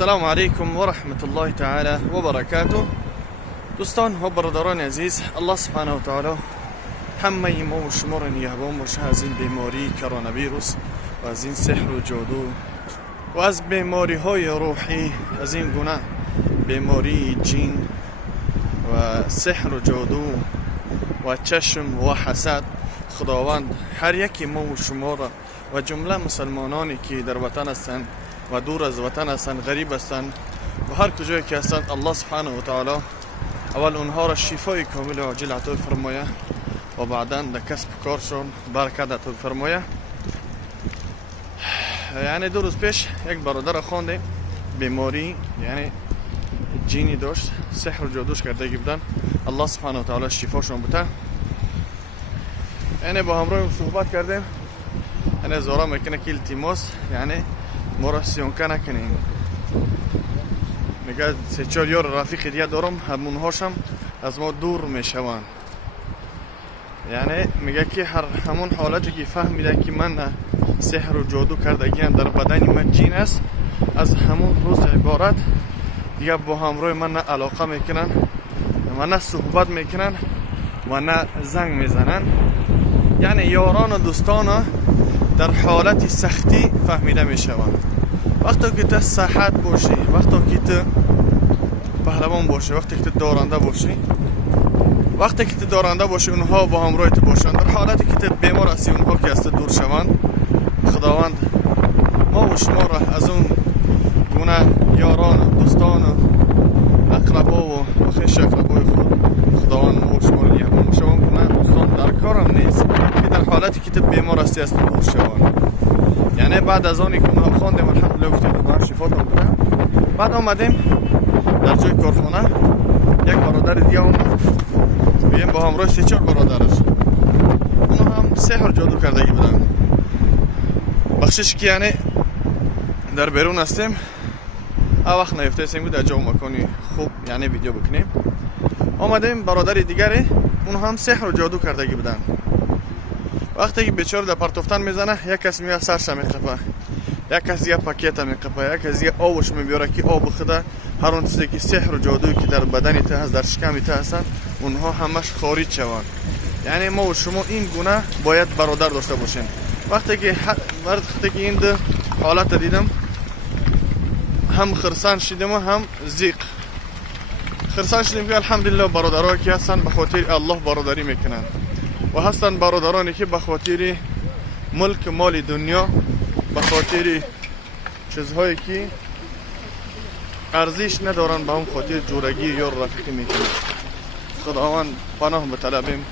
السلام علیکم و رحمت الله تعالی و برکاته. دوستان و برادران عزیز، الله سبحانه و تعالی همه ما و شما را نگهبان باشه از این بیماری کرونا ویروس و از این سحر و جادو و از بیماری های روحی، از این گونه بیماری جین و سحر و جادو و چشم و حسد. خداوند هر یکی ما و شما را و جمله مسلمانانی که در وطن هستند و دور از وطن هستند، غریب هستند و هر کجایی که هستند، الله سبحانه و تعالی اول اونها را شفای کامل و عاجل عطا فرمایه و بعدا در کسب کارشون برکت عطا فرمایه. یعنی 2 روز پیش یک برادر خواندیم بیماری، یعنی جینی داشت، سحر و جادوش کرده بودن، الله سبحانه و تعالی شفاشون بده. یعنی با همراه صحبت کردیم، یعنی زورا میکنه که التماس یعنی ما را سیانکه نکنیم. میگه 3-4 یار رفیق دیگه دارم، همونهاشم از ما دور میشوند. یعنی میگه که همون حالتی که فهمیده که من سحر و جادو کردگیم در بدن من جین است، از همون روز عبارت دیگه با همراه من نه علاقه میکنن و نه صحبت میکنن و نه زنگ میزنن. یعنی یاران و دوستان در حالت سختی فهمیده میشوند. وقتی که تو صحت باشی، وقتی که تو پهلوان باشی، وقتی که تو دارنده باشی، وقتی که تو دارنده باشی اونها با همراه تو باشند. در حالتی که تو بیمار هستی اونها که از تو دور شوند. خداوند ما و شما را از اون گونه یاران و دوستان و اقربا و خویش اقربای خود، خداوند ما و شما را نگهبان باشه. اون گونه دوستان در کارم نیست که در حالتی که تو بیمار هستی از تو دور شوند. یعنی بعد از آنی که اونها خواندیم الحمدلله گفتیم خدا شفاتم بده، بعد آمدیم در جای کارخانه یک برادر دیگه اومد، بیم با همراه 3-4 برادرش، اونها هم سحر جادو کردگی بودن. بخشش که یعنی در بیرون هستیم، وقت نیفتیم بود در جا مکانی خوب یعنی ویدیو بکنیم. آمدیم برادر دیگری، اونها هم سحر و جادو کردگی بودن. وقتی که بیچاره در پرتفتن میزنه، یک کس میاد سرش میقپه، یک کس دیگه پاکیت میقپه، یک کس دیگه آبش میبیاره که آب خدا هر اون چیزی که سحر و جادویی که در بدن ته هست، در شکم ته هستن، اونها همش خارج شوند. یعنی ما و شما این گونه باید برادر داشته باشیم. وقتی که این دو حالت دیدم، هم خرسان شدیم و هم زیق. خرسان شدیم که الحمدلله برادرها که هستن به خاطر الله برادری میکنن و هستن برادرانی که به خاطر ملک مال دنیا، به خاطر چیزهایی که ارزش ندارن، به اون خاطر جورگی یا رفیقی میکنن. خداوند پناه بطلبیم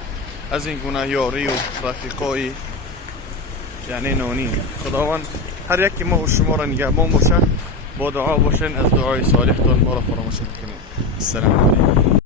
از این گونه یاری و رفیقای یعنی نانی. خداوند هر یکی ما و شما را نگهبان باشه. با دعا باشین، از دعای صالحتان ما را فراموش نکنید. السلام علیکم.